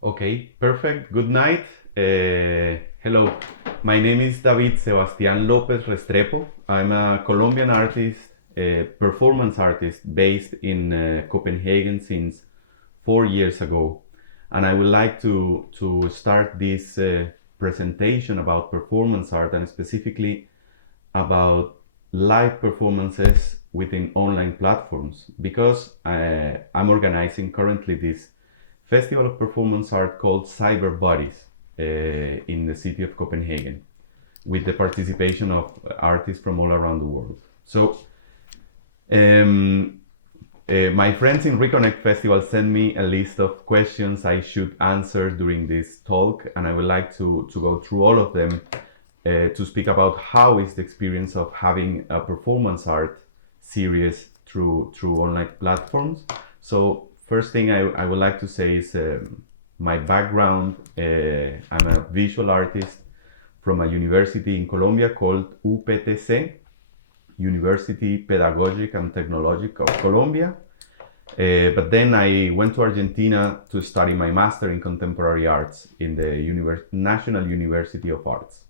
Okay, perfect. Good night. Hello, my name is David Sebastián López Restrepo. I'm a Colombian artist, a performance artist based in Copenhagen since 4 years ago. And I would like to start this presentation about performance art and specifically about live performances within online platforms because I'm organizing currently this festival of performance art called Cyber Bodies in the city of Copenhagen with the participation of artists from all around the world. So um, my friends in Reconnect Festival sent me a list of questions I should answer during this talk, and I would like to go through all of them to speak about how is the experience of having a performance art series through online platforms. So first thing I would like to say is my background. I'm a visual artist from a university in Colombia called UPTC, University Pedagogic and Technologic of Colombia. But then I went to Argentina to study my master in contemporary arts in the National University of Arts.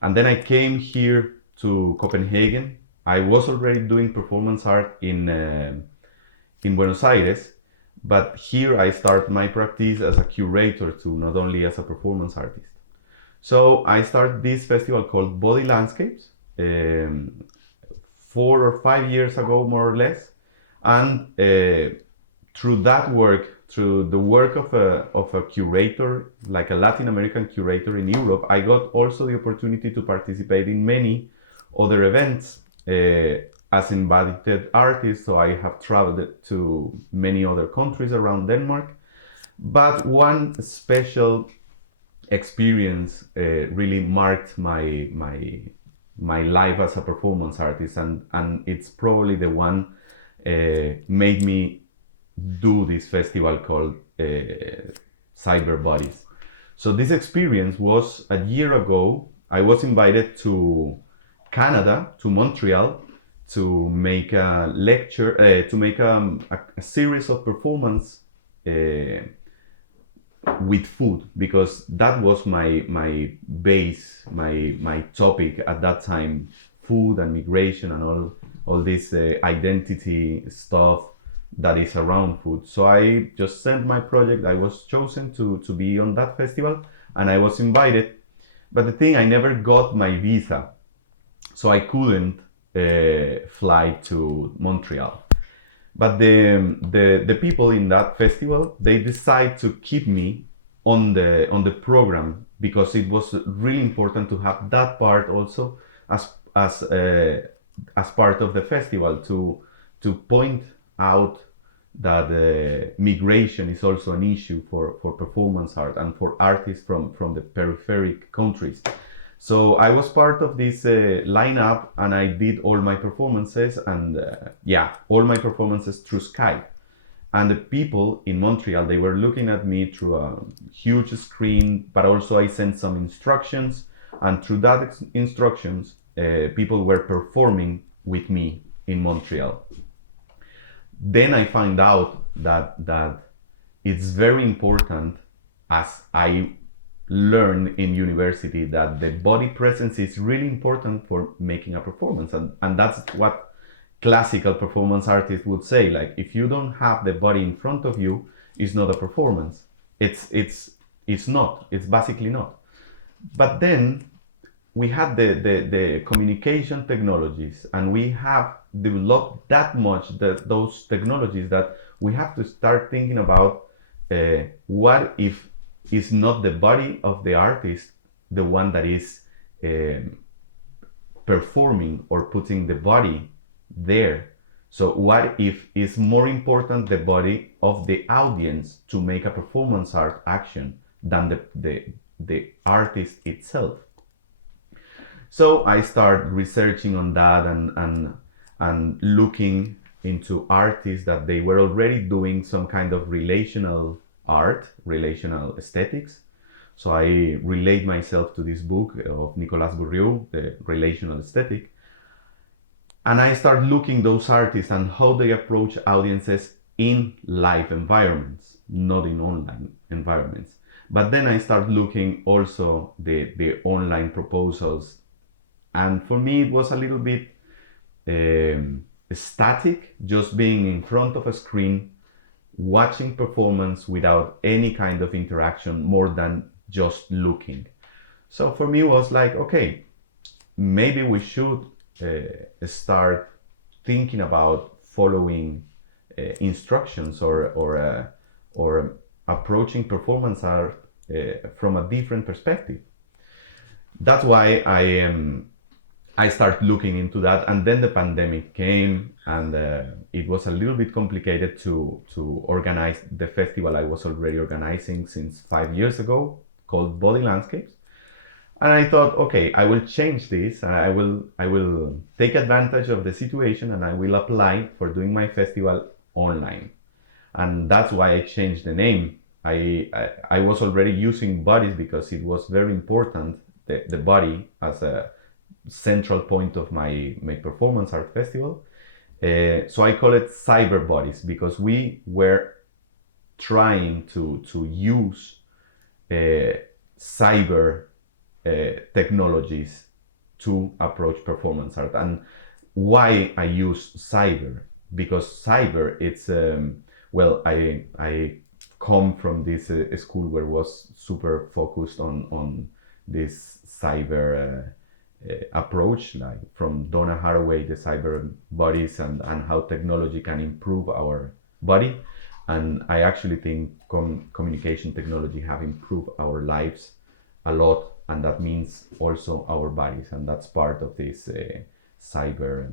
And then I came here to Copenhagen. I was already doing performance art in Buenos Aires, but here I start my practice as a curator too, not only as a performance artist. So I started this festival called Body Landscapes 4 or 5 years ago, more or less, and through that work, through the work of a curator, like a Latin American curator in Europe, I got also the opportunity to participate in many other events as invited artist. So I have traveled to many other countries around Denmark. But one special experience really marked my life as a performance artist, and it's probably the one made me do this festival called Cyber Bodies. So this experience was a year ago. I was invited to Canada, to Montreal, to make a lecture, to make a series of performance with food, because that was my base, my topic at that time: food and migration and all this identity stuff that is around food. So I just sent my project. I was chosen to be on that festival, and I was invited. But the thing, I never got my visa, so I couldn't fly to Montreal. But the people in that festival, they decide to keep me on the program, because it was really important to have that part also as as part of the festival, to point out that migration is also an issue for performance art and for artists from the peripheric countries. So I was part of this lineup, and I did all my performances, and all my performances through Skype. And the people in Montreal, they were looking at me through a huge screen, but also I sent some instructions, and through that instructions, people were performing with me in Montreal. Then I find out that it's very important, as I learned in university, that the body presence is really important for making a performance, and that's what classical performance artists would say. Like, if you don't have the body in front of you, it's not a performance. It's not. It's basically not. But then we had the communication technologies, and we have developed that much those technologies, that we have to start thinking about what if is not the body of the artist the one that is performing or putting the body there. So what if it's more important the body of the audience to make a performance art action than the artist itself? So I started researching on that, and looking into artists that they were already doing some kind of relational art, relational aesthetics. So I relate myself to this book of Nicolas Bourriou, The Relational Aesthetic. And I start looking those artists and how they approach audiences in live environments, not in online environments. But then I start looking also the online proposals, and for me it was a little bit static, just being in front of a screen, watching performance without any kind of interaction more than just looking. So for me it was like, okay, maybe we should start thinking about following instructions or approaching performance art from a different perspective. That's why I started looking into that, and then the pandemic came, and it was a little bit complicated to organize the festival I was already organizing since 5 years ago, called Body Landscapes. And I thought, okay, I will change this. I will take advantage of the situation, and I will apply for doing my festival online. And that's why I changed the name. I was already using bodies because it was very important, the body as a central point of my performance art festival. So I call it cyber bodies, because we were trying to use cyber technologies to approach performance art. And why I use cyber? Because cyber, it's well, I come from this school where it was super focused on this cyber approach, like from Donna Haraway, the cyber bodies, and how technology can improve our body. And I actually think communication technology have improved our lives a lot, and that means also our bodies, and that's part of this cyborg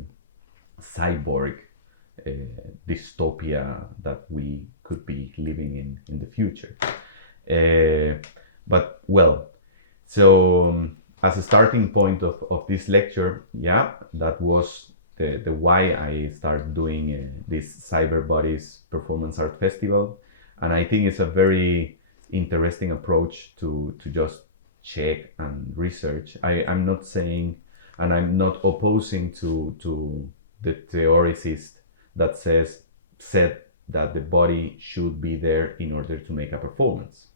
dystopia that we could be living in the future. But well, so as a starting point of this lecture, yeah, that was the why I started doing this Cyber Bodies Performance Art Festival. And I think it's a very interesting approach to just check and research. I'm not saying, and I'm not opposing to the theoricist that said that the body should be there in order to make a performance.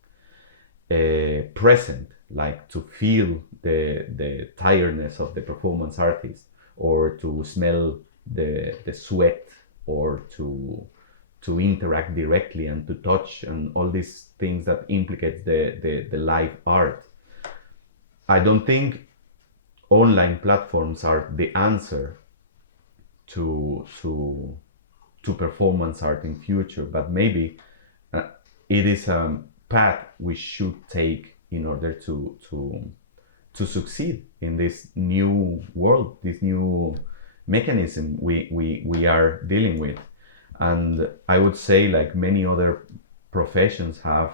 Present, like to feel the tiredness of the performance artist, or to smell the sweat, or to interact directly and to touch, and all these things that implicate the live art. I don't think online platforms are the answer to performance art in future, but maybe it is a path we should take in order to succeed in this new world, this new mechanism we are dealing with. And I would say, like many other professions have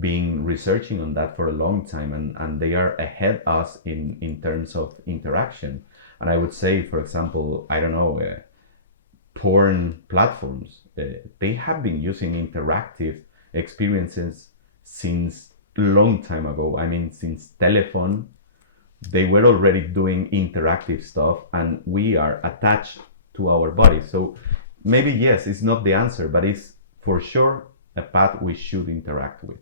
been researching on that for a long time, and they are ahead us in terms of interaction. And I would say, for example, I don't know, porn platforms, they have been using interactive experiences since long time ago. I mean, since telephone, they were already doing interactive stuff, and we are attached to our bodies. So maybe, yes, it's not the answer, but it's for sure a path we should interact with.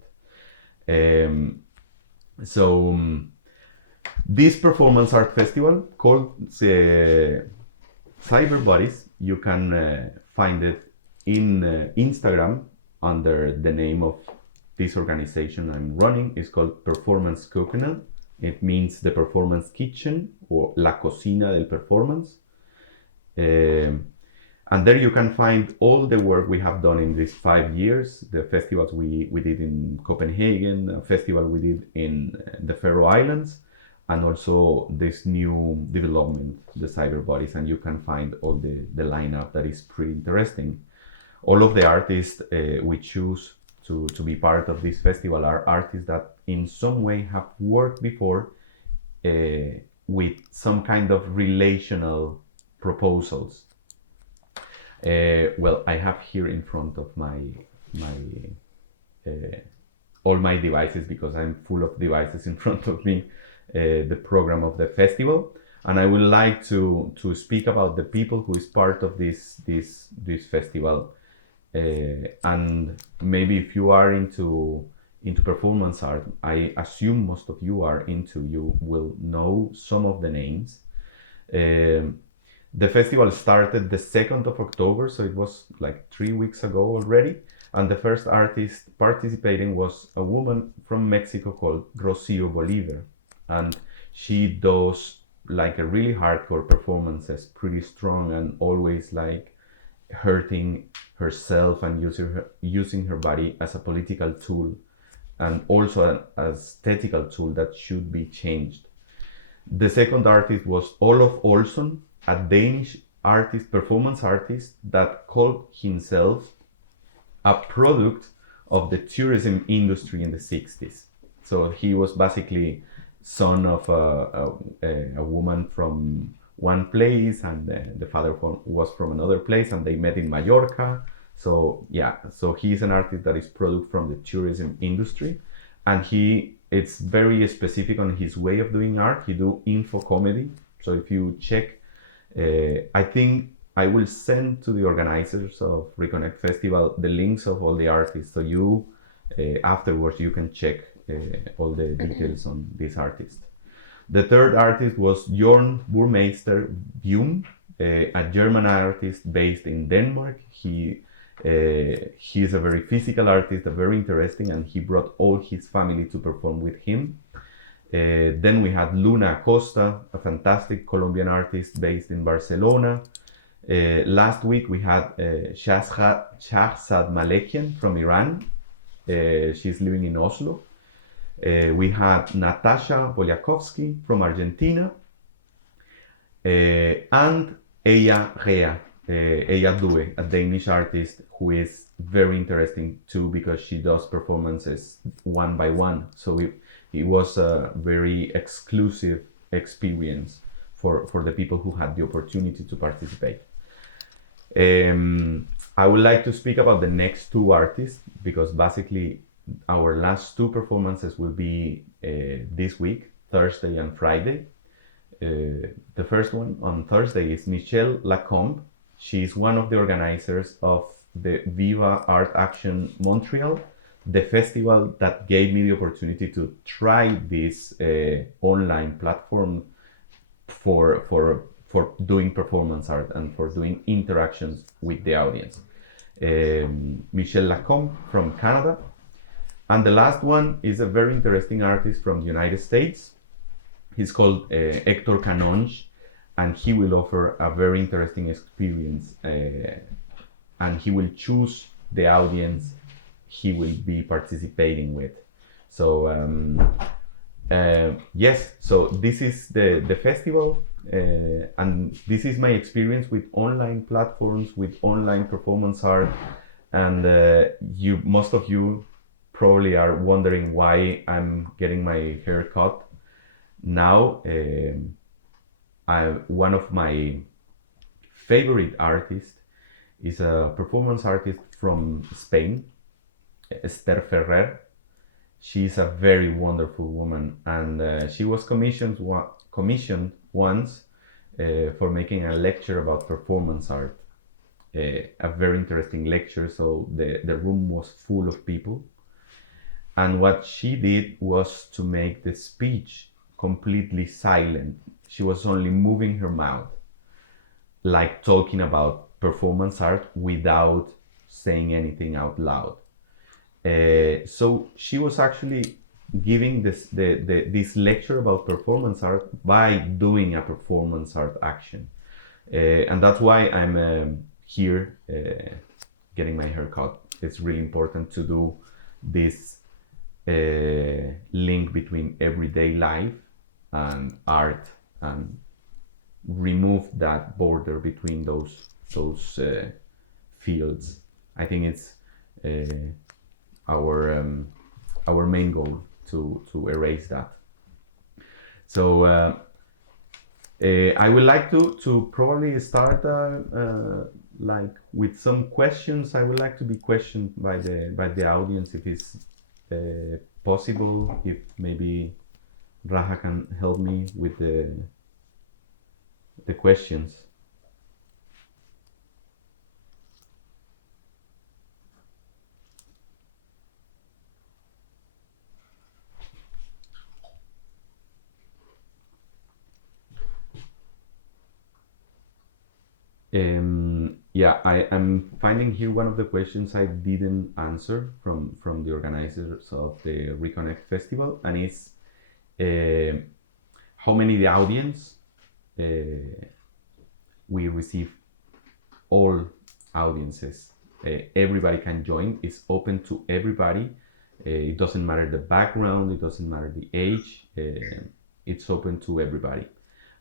This performance art festival called Cyber Bodies, you can find it in Instagram under the name of this organization I'm running. It's called Performance Coconut. It means the performance kitchen, or la cocina del performance. And there you can find all the work we have done in these 5 years, the festivals we did in Copenhagen, a festival we did in the Faroe Islands, and also this new development, the Cyber Bodies. And you can find all the lineup that is pretty interesting. All of the artists we choose to be part of this festival are artists that in some way have worked before with some kind of relational proposals. Well, I have here in front of my all my devices, because I'm full of devices in front of me, the program of the festival, and I would like to speak about the people who is part of this festival. And maybe if you are into performance art, I assume most of you are into, you will know some of the names. Um, the festival started the 2nd of October, so it was like 3 weeks ago already. And the first artist participating was a woman from Mexico called Rocio Bolivar. And she does like a really hardcore performances, pretty strong and always like hurting herself and using her body as a political tool and also an aesthetical tool that should be changed. The second artist was Olof Olsson, a Danish artist, performance artist that called himself a product of the tourism industry in the 60s. So he was basically son of a woman from one place, and the father was from another place, and they met in Mallorca. So yeah, so he's an artist that is product from the tourism industry, and it's very specific on his way of doing art. He do info comedy. So if you check, I think I will send to the organizers of Reconnect Festival the links of all the artists, so you afterwards you can check all the details on this artist. The third artist was Jorn Burmeister Bjum, a German artist based in Denmark. He's a very physical artist, a very interesting, and he brought all his family to perform with him. Then we had Luna Acosta, a fantastic Colombian artist based in Barcelona. Last week we had Shahzad Malekian from Iran. She's living in Oslo. We had Natasha Polyakovsky from Argentina. And Eya Rea, Eya Due, a Danish artist who is very interesting too, because she does performances one by one. So it was a very exclusive experience for the people who had the opportunity to participate. I would like to speak about the next two artists, because basically our last two performances will be this week, Thursday and Friday. The first one on Thursday is Michelle Lacombe. She's one of the organizers of the Viva Art Action Montreal, the festival that gave me the opportunity to try this online platform for doing performance art and for doing interactions with the audience. Michelle Lacombe from Canada. And the last one is a very interesting artist from the United States. He's called Hector Canonge, and he will offer a very interesting experience, and he will choose the audience he will be participating with. So yes, so this is the festival, and this is my experience with online platforms, with online performance art. And most of you probably are wondering why I'm getting my hair cut now. One of my favorite artists is a performance artist from Spain, Esther Ferrer. She's a very wonderful woman, and she was commissioned once for making a lecture about performance art. A very interesting lecture, so the room was full of people. And what she did was to make the speech completely silent. She was only moving her mouth, like talking about performance art without saying anything out loud. So she was actually giving this lecture about performance art by doing a performance art action. And that's why I'm here getting my hair cut. It's really important to do this link between everyday life and art, and remove that border between those fields. I think it's our main goal to erase that. So I would like to probably start like with some questions. I would like to be questioned by the audience, if it's possible. If maybe Raja can help me with the questions. Yeah, I'm finding here one of the questions I didn't answer from the organizers of the Reconnect Festival, and it's uh, how many the audience uh, we receive. All audiences, everybody can join. It's open to everybody. It doesn't matter the background, it doesn't matter the age. It's open to everybody.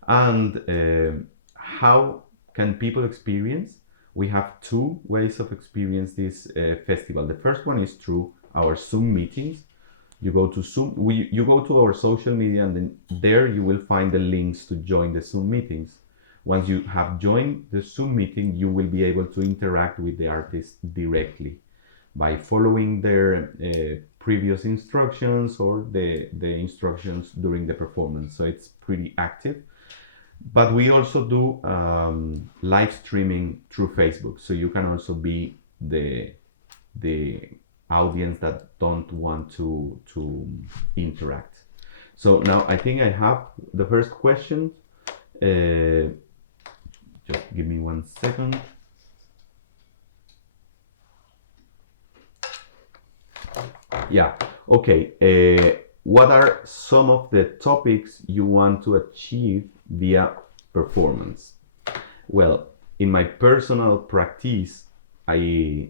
And how can people experience? We have two ways of experience this festival. The first one is through our Zoom meetings. You go to Zoom, you go to our social media, and then there you will find the links to join the Zoom meetings. Once you have joined the Zoom meeting, you will be able to interact with the artist directly by following their previous instructions or the instructions during the performance. So it's pretty active. But we also do live streaming through Facebook. So you can also be the audience that don't want to interact. So now I think I have the first question. Just give me 1 second. Yeah, okay. What are some of the topics you want to achieve via performance? Well, in my personal practice, I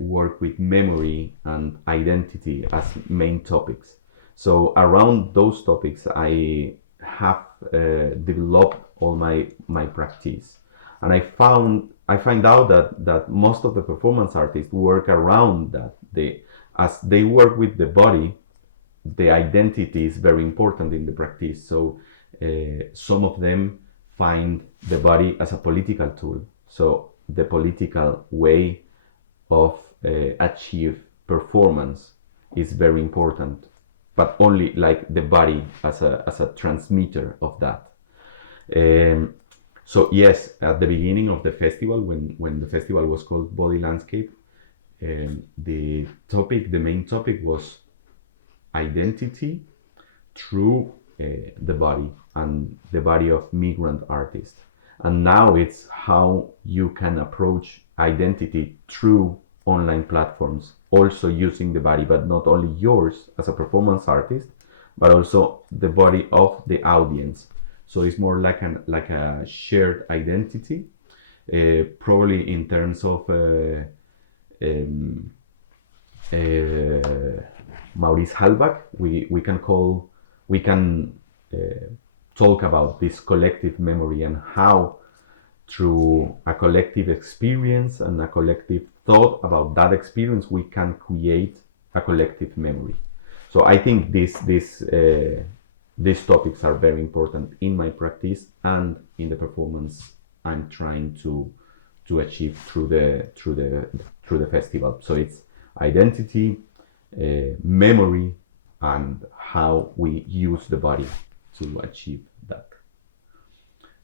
work with memory and identity as main topics. So around those topics, I have developed all my practice, and I find out that most of the performance artists work around that. As they work with the body, the identity is very important in the practice. So some of them find the body as a political tool. So the political way of achieve performance is very important, but only like the body as a transmitter of that. So yes, at the beginning of the festival, when the festival was called Body Landscape, the main topic was identity through the body and the body of migrant artists. And now it's how you can approach identity through online platforms, also using the body, but not only yours as a performance artist, but also the body of the audience. So it's more like a shared identity, probably in terms of Maurice Halbach, we can talk about this collective memory and how through a collective experience and a collective thought about that experience we can create a collective memory. So I think these topics are very important in my practice and in the performance I'm trying to achieve through the festival. So it's identity, memory, and how we use the body to achieve that.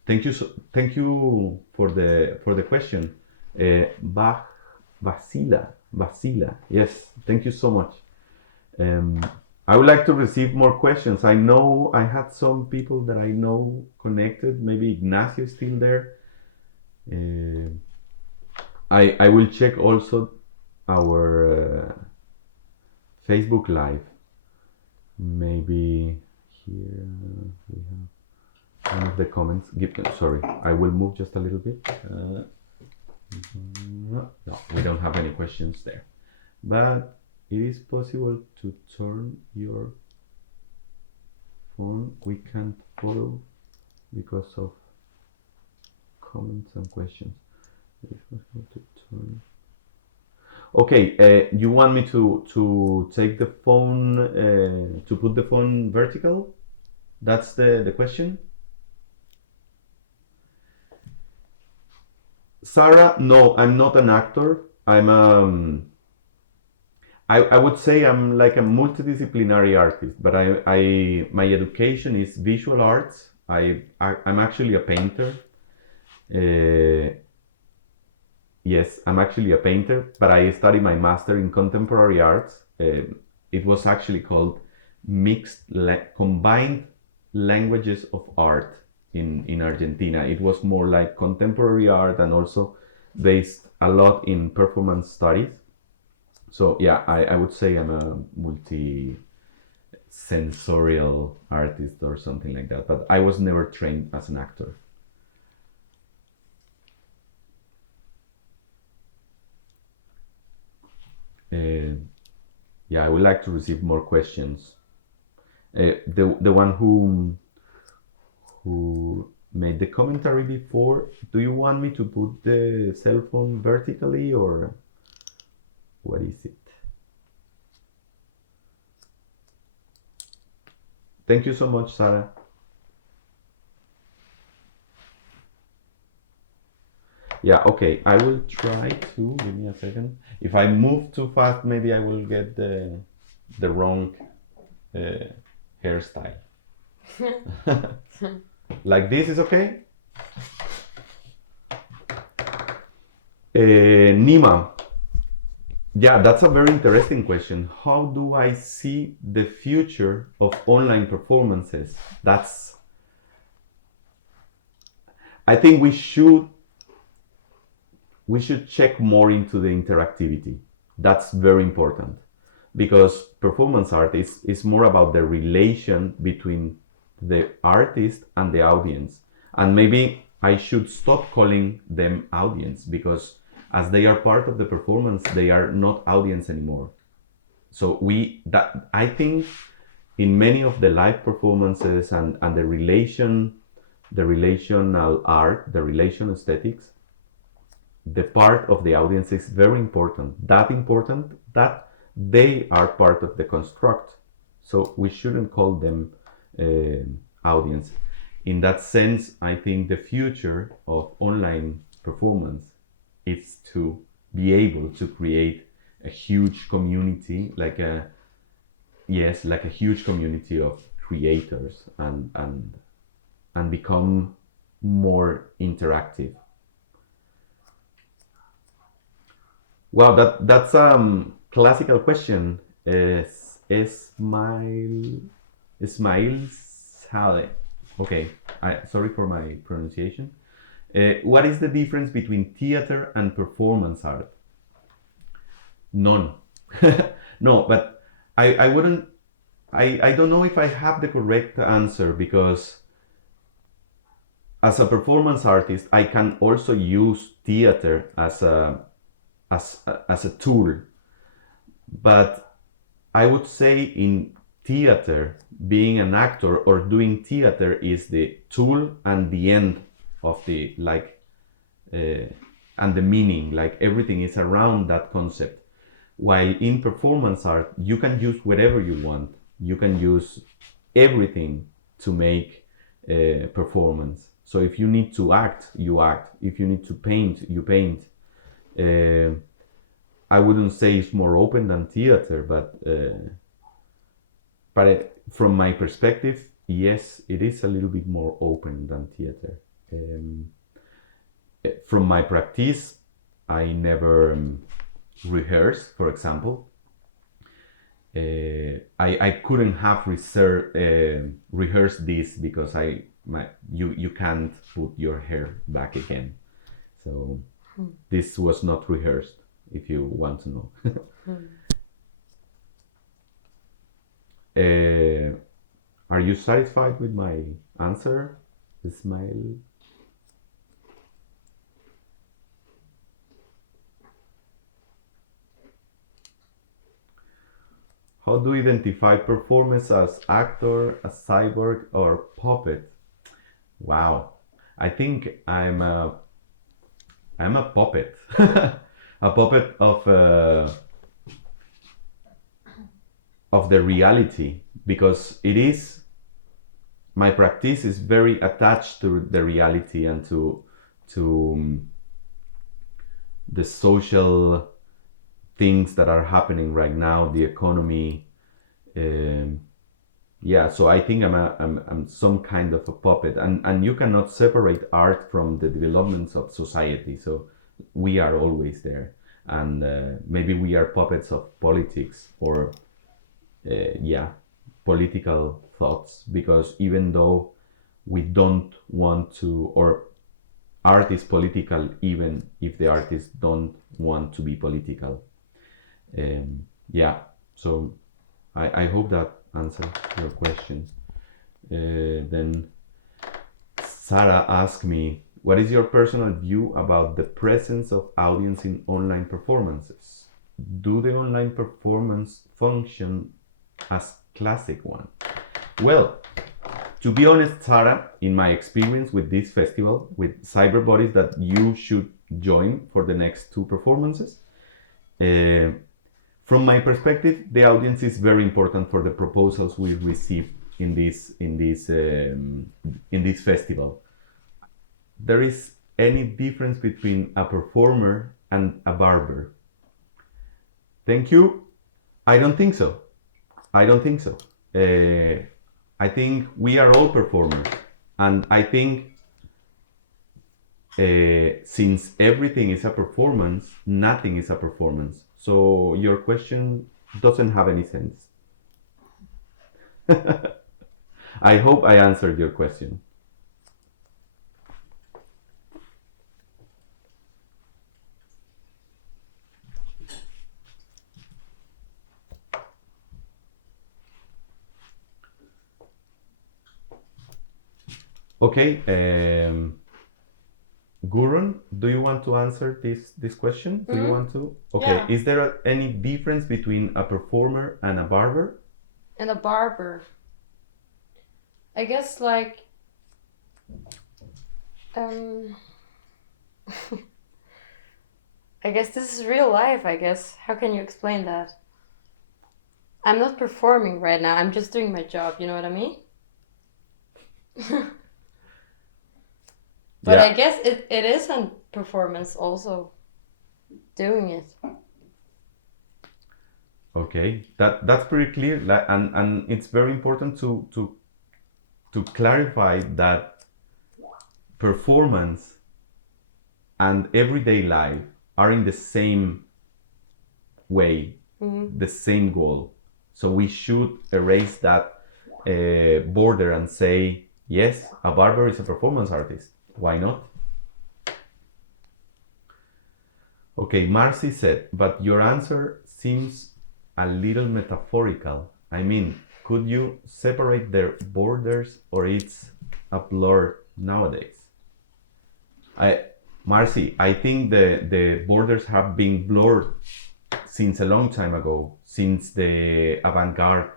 Thank you for the question. Basila, yes, thank you so much. I would like to receive more questions. I know I had some people that I know connected. Maybe Ignacio is still there. I will check also our Facebook Live. Maybe here we have one of the comments. Sorry, I will move just a little bit. No, we don't have any questions there. But it is possible to turn your phone. We can't follow because of comments and questions. It is possible to turn. Okay, you want me to take the phone, to put the phone vertical? That's the question? Sarah, no, I'm not an actor. I would say I'm like a multidisciplinary artist, but my education is visual arts. I'm actually a painter. Yes, I'm actually a painter, but I studied my master in contemporary arts. It was actually called combined languages of art. in Argentina. It was more like contemporary art and also based a lot in performance studies. So yeah, I would say I'm a multi-sensorial artist or something like that. But I was never trained as an actor. Uh, yeah, I would like to receive more questions. The one who made the commentary before, do you want me to put the cell phone vertically or what is it? Thank you so much, Sarah. Yeah, okay. I will try to give me a second. If I move too fast, maybe I will get the wrong hairstyle. Like this is okay? Nima, yeah, that's a very interesting question. How do I see the future of online performances? That's, I think we should check more into the interactivity. That's very important because performance art is more about the relation between the artist and the audience. And maybe I should stop calling them audience because as they are part of the performance, they are not audience anymore. So I think in many of the live performances and the relational art, the relation aesthetics, the part of the audience is very important. That important that they are part of the construct. So we shouldn't call them audience. In that sense, I think the future of online performance is to be able to create a huge community, like a huge community of creators and become more interactive. Wow, that's classical question. Is Ismail Saleh. Okay, sorry for my pronunciation. What is the difference between theater and performance art? None. No, but I wouldn't. I don't know if I have the correct answer because as a performance artist, I can also use theater as a tool. But I would say in theater, being an actor or doing theater is the tool and the end of the and the meaning. Like everything is around that concept. While in performance art, you can use whatever you want. You can use everything to make a performance. So if you need to act, you act. If you need to paint, you paint. Uh, I wouldn't say it's more open than theater, but from my perspective, yes, it is a little bit more open than theater. Um, from my practice, I never rehearsed, for example. I couldn't have rehearsed this because you can't put your hair back again. So this was not rehearsed, if you want to know. Are you satisfied with my answer, Ismail? How do you identify performance as actor, a cyborg, or puppet? Wow, I think I'm a puppet, a puppet of the reality because it is my practice is very attached to the reality and to the social things that are happening right now, the economy. Um, yeah, so I think I'm some kind of a puppet, and you cannot separate art from the developments of society. So we are always there, and maybe we are puppets of politics or yeah, political thoughts because even though we don't want to, or art is political even if the artists don't want to be political. Yeah, so I hope that answers your question. Then Sarah asked me, what is your personal view about the presence of audience in online performances? Do the online performance function as classic one? Well, to be honest, Sarah, in my experience with this festival, with cyber bodies that you should join for the next two performances, from my perspective, the audience is very important for the proposals we receive in this festival. There is any difference between a performer and a barber? Thank you. I don't think so. I don't think so. I think we are all performers, and I think since everything is a performance, nothing is a performance. So your question doesn't have any sense. I hope I answered your question. Okay, Gurun, do you want to answer this question? Do you want to? Okay, Yeah. is there any difference between a performer and a barber? And a barber. I guess like um I guess this is real life, I guess. How can you explain that? I'm not performing right now. I'm just doing my job, you know what I mean? But Yeah. I guess it is a performance also doing it. Okay, that's pretty clear, and it's very important to clarify that performance and everyday life are in the same way, the same goal. So we should erase that border and say, yes, a barber is a performance artist. Why not? Okay, Marcy said, but your answer seems a little metaphorical. I mean, could you separate their borders, or it's a blur nowadays? Marcy, I think the borders have been blurred since a long time ago, since the avant-garde,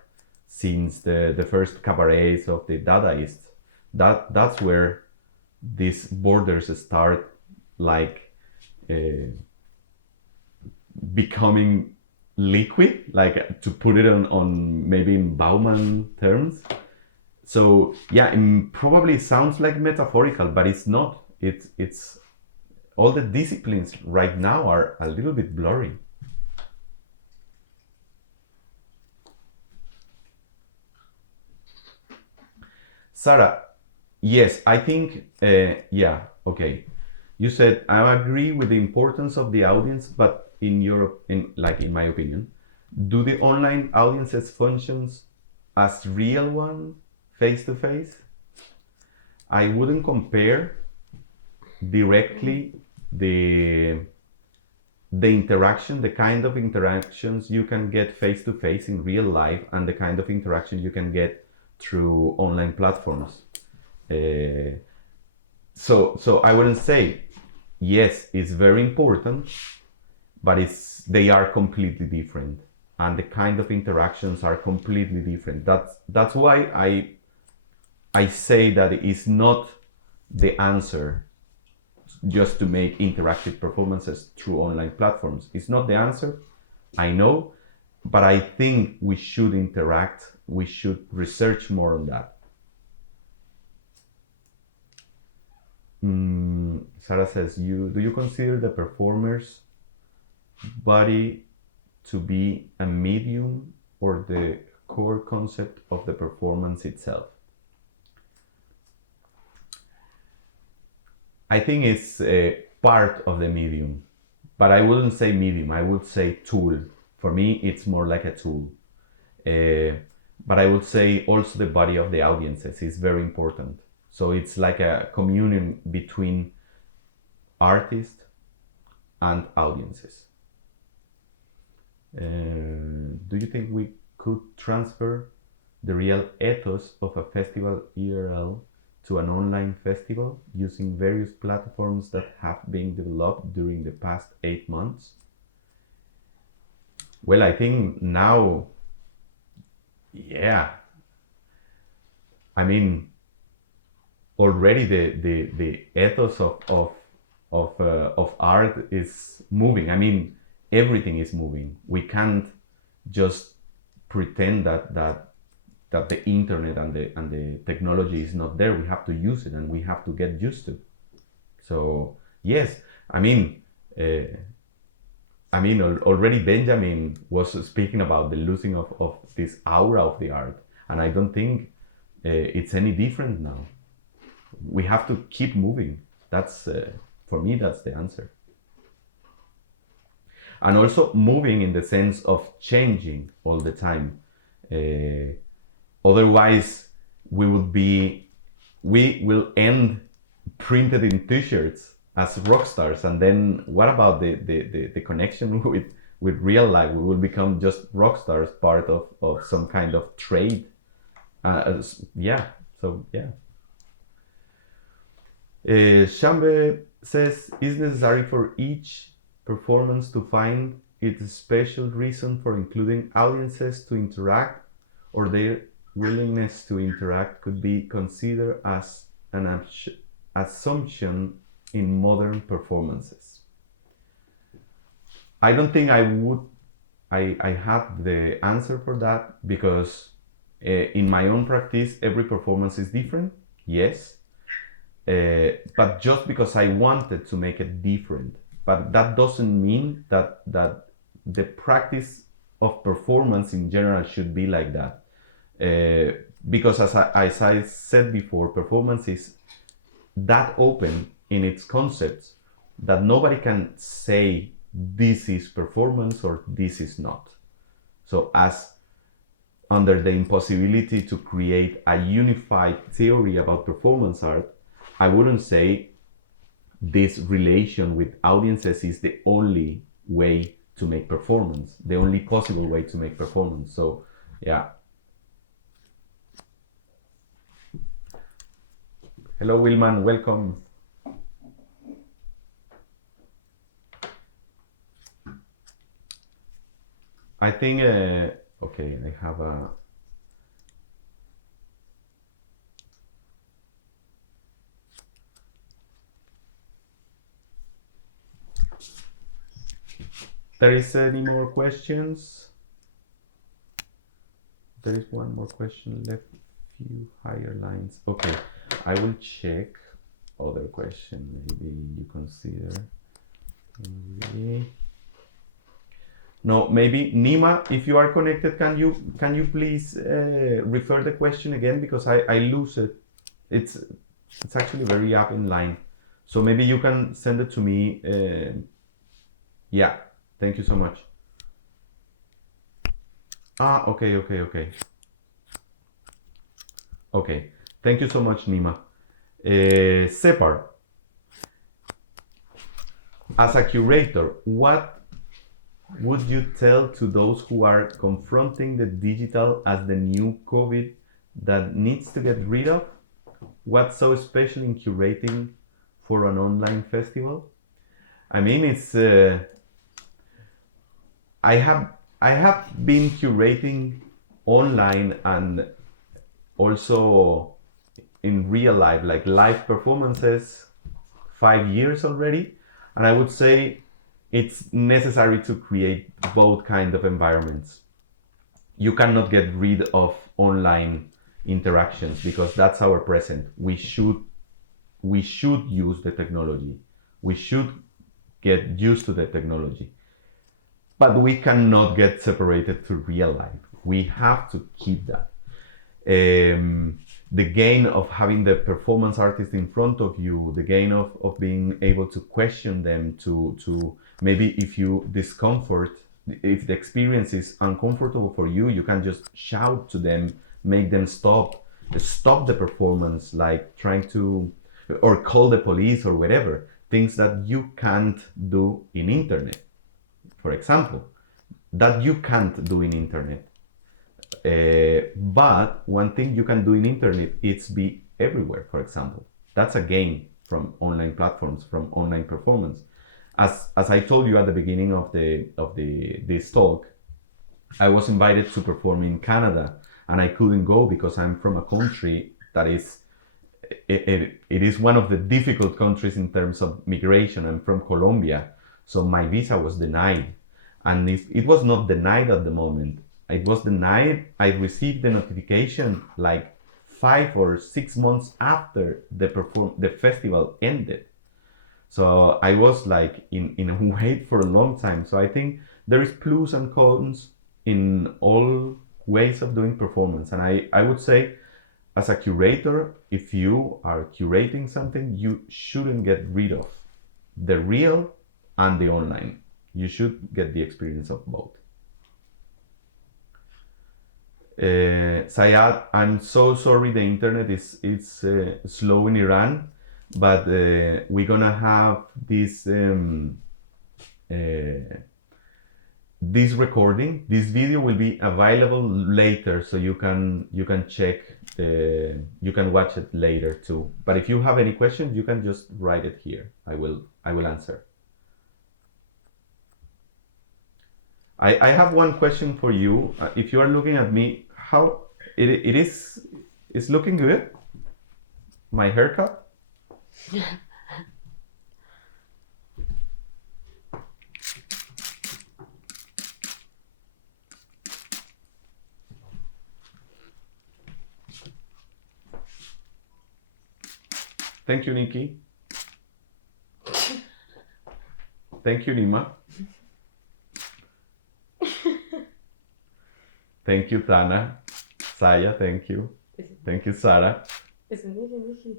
since the first cabarets of the Dadaists. That's where these borders start, like becoming liquid, like to put it on maybe in Bauman terms. So yeah, probably sounds like metaphorical, but it's not. It's all the disciplines right now are a little bit blurry. Sarah, yes, I think, yeah, okay. You said, I agree with the importance of the audience, but in Europe, in my opinion, do the online audiences functions as real one, face to face? I wouldn't compare directly the interaction, the kind of interactions you can get face to face in real life, and the kind of interaction you can get through online platforms. So I wouldn't say, yes, it's very important, but they are completely different, and the kind of interactions are completely different. That's why I say that it's not the answer just to make interactive performances through online platforms. It's not the answer, I know, but I think we should interact. We should research more on that. Sarah says, do you consider the performer's body to be a medium or the core concept of the performance itself? I think it's a part of the medium, but I wouldn't say medium, I would say tool. For me, it's more like a tool. But I would say also the body of the audiences is very important. So it's like a communion between artists and audiences. Do you think we could transfer the real ethos of a festival IRL to an online festival using various platforms that have been developed during the past 8 months? Well, I think now, yeah. I mean, already the ethos of art is moving. I mean, everything is moving. We can't just pretend that the internet and the technology is not there. We have to use it and we have to get used to. So yes, I mean, already Benjamin was speaking about the losing of this aura of the art, and I don't think it's any different now. We have to keep moving. That's for me. That's the answer. And also moving in the sense of changing all the time. Otherwise, we will end printed in T-shirts as rock stars, and then what about the connection with real life? We will become just rock stars, part of some kind of trade. Yeah. So yeah. Shambe says, is necessary for each performance to find its special reason for including audiences to interact, or their willingness to interact could be considered as an assumption in modern performances? I don't think I have the answer for that, because in my own practice, every performance is different, yes. But just because I wanted to make it different, but that doesn't mean that the practice of performance in general should be like that. Because as I said before, performance is that open in its concepts that nobody can say this is performance or this is not. So as under the impossibility to create a unified theory about performance art, I wouldn't say this relation with audiences is the only way to make performance, the only possible way to make performance. So yeah. Hello, Wilman, welcome. I think, okay, I have a... There is any more questions? There is one more question left, few higher lines. Okay, I will check other question, maybe you consider. No, maybe Nima, if you are connected, can you please refer the question again, because I lose it. It's actually very up in line, so maybe you can send it to me. Yeah, thank you so much. Okay. Okay, thank you so much, Nima. Separ, as a curator, what would you tell to those who are confronting the digital as the new COVID that needs to get rid of? What's so special in curating for an online festival? I mean, it's I have been curating online and also in real life, like live performances, 5 years already, and I would say it's necessary to create both kind of environments. You cannot get rid of online interactions, because that's our present. We should use the technology. We should get used to the technology. But we cannot get separated to real life. We have to keep that. The gain of having the performance artist in front of you, the gain of being able to question them, to maybe if if the experience is uncomfortable for you, you can just shout to them, make them stop. stop the performance, like trying to, or call the police or whatever, things that you can't do in internet, for example, that you can't do in internet. But one thing you can do in internet is be everywhere. For example, that's a gain from online platforms, from online performance. As I told you at the beginning of the this talk, I was invited to perform in Canada, and I couldn't go because I'm from a country that is it is one of the difficult countries in terms of migration. I'm from Colombia, so my visa was denied, and it was not denied at the moment. It was denied. I received the notification like 5 or 6 months after the festival ended. So I was like in a wait for a long time. So I think there is pros and cons in all ways of doing performance. And I would say, as a curator, if you are curating something, you shouldn't get rid of the real and the online. You should get the experience of both. Sayad, I'm so sorry the internet is slow in Iran, but we're gonna have this recording. This video will be available later, so you can check. You can watch it later too. But if you have any questions, you can just write it here. I will answer. I have one question for you. If you are looking at me, how it is looking good? My haircut? Thank you, Nikki. Thank you, Nima. Thank you, Tana. Saya, thank you. Thank you, Sarah. Is it Nikki?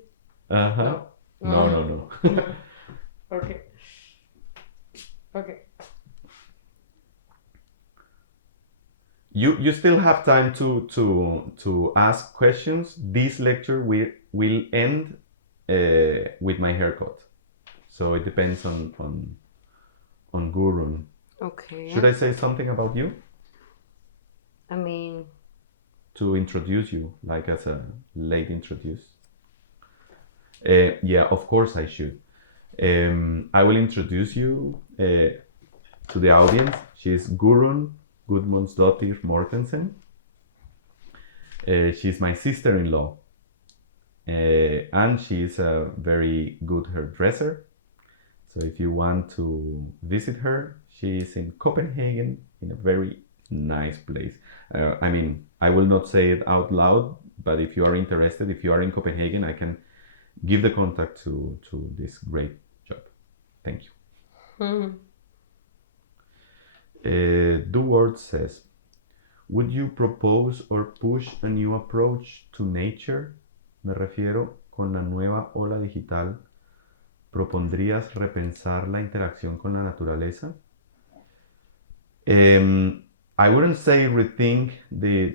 Uh-huh. No. Okay. Okay. You still have time to ask questions. This lecture will end with my haircut, so it depends on Gurun. Okay. Should I say something about you I mean, to introduce you, like as a late introduce? Yeah, of course I should. I will introduce you to the audience. She's Gurun Gudmundsdottir Mortensen. She's my sister-in-law, and she's a very good hairdresser. So if you want to visit her, she is in Copenhagen, in a very nice place. I mean, I will not say it out loud, but if you are interested, if you are in Copenhagen, I can give the contact to this great job. Thank you. The word says, would you propose or push a new approach to nature? Me refiero, con la nueva ola digital, ¿propondrías repensar la interacción con la naturaleza? I wouldn't say rethink the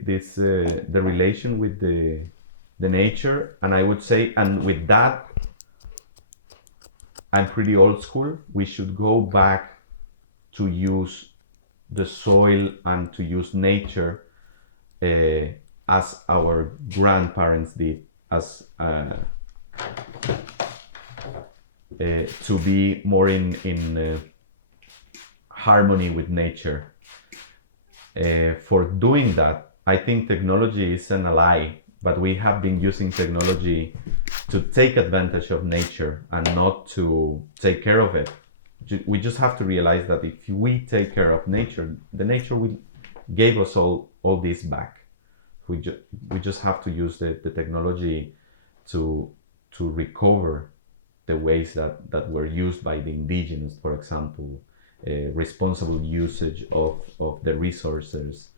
relation with the nature, and I would say, and with that, I'm pretty old school. We should go back to use the soil and to use nature as our grandparents did, as to be more in harmony with nature. For doing that, I think technology is an ally, but we have been using technology to take advantage of nature and not to take care of it. We just have to realize that if we take care of nature, the nature will gave us all this back. We just have to use the technology to recover the ways that were used by the indigenous, for example, responsible usage of the resources.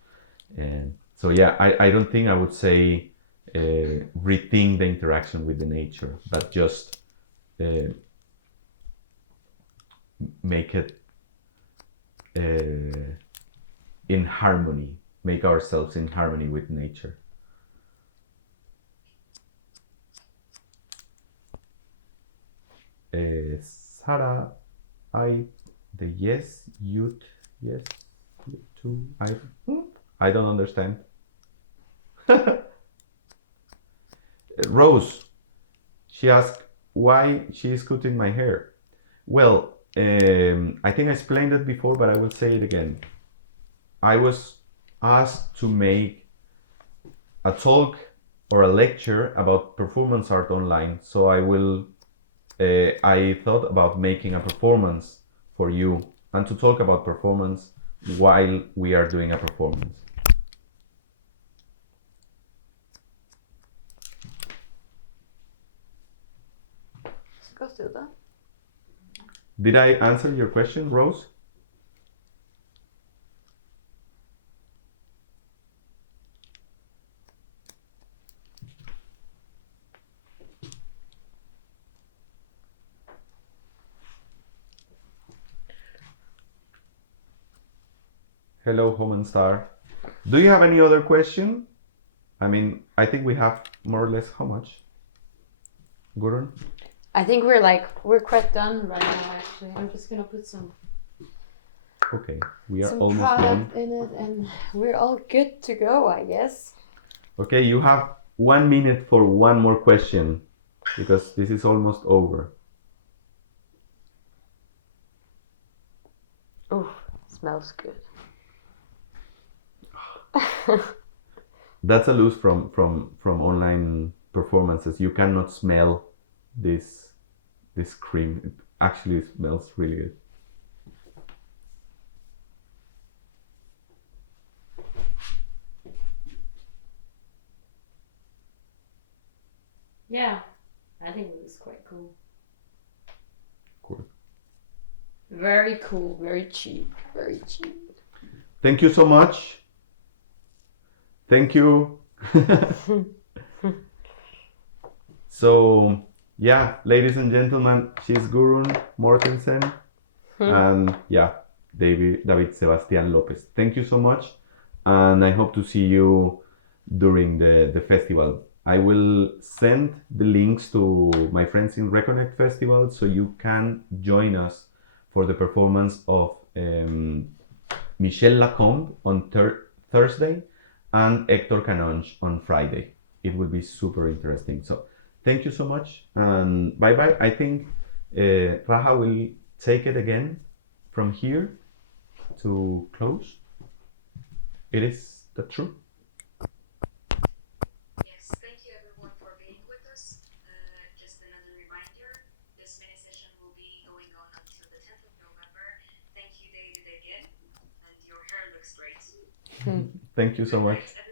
And so yeah, I don't think I would say rethink the interaction with the nature, but just make it in harmony, make ourselves in harmony with nature. Sarah, the yes, you too. I don't understand. Rose, she asked why she is cutting my hair. Well, I think I explained it before, but I will say it again. I was asked to make a talk or a lecture about performance art online, so I thought about making a performance for you and to talk about performance while we are doing a performance. Ska sluta. Did I answer your question, Rose? Hello, Home Star. Do you have any other question? I mean, I think we have more or less how much? Gurun? I think we're quite done right now. Actually, I'm just gonna put some Okay, we are some almost done. product in it, and we're all good to go, I guess. Okay, you have 1 minute for one more question because this is almost over. Oh, smells good. That's a loose from online performances. You cannot smell this cream. It actually smells really good. Yeah, I think it was quite cool. Cool. Very cool, very cheap, very cheap. Thank you so much. Thank you. So yeah, ladies and gentlemen, she's Gurun Mortensen and yeah, David Sebastian Lopez. Thank you so much, and I hope to see you during the festival. I will send the links to my friends in Reconnect Festival so you can join us for the performance of Michel Lacombe on Thursday and Hector Canonge on Friday. It will be super interesting. So thank you so much and bye bye. I think Raja will take it again from here to close. It is that true? Yes, thank you everyone for being with us. Just another reminder, this mini session will be going on until the 10th of November. Thank you, David, again, and your hair looks great. Thank you so Good much. night, everyone.